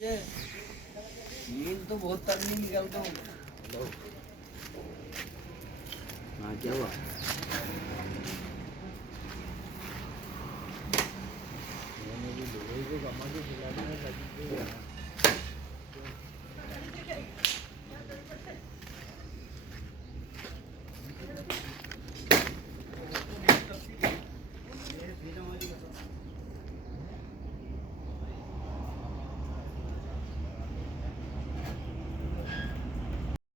नींद तो बहुत तगड़ी निकलता हूँ। हाँ क्या हुआ?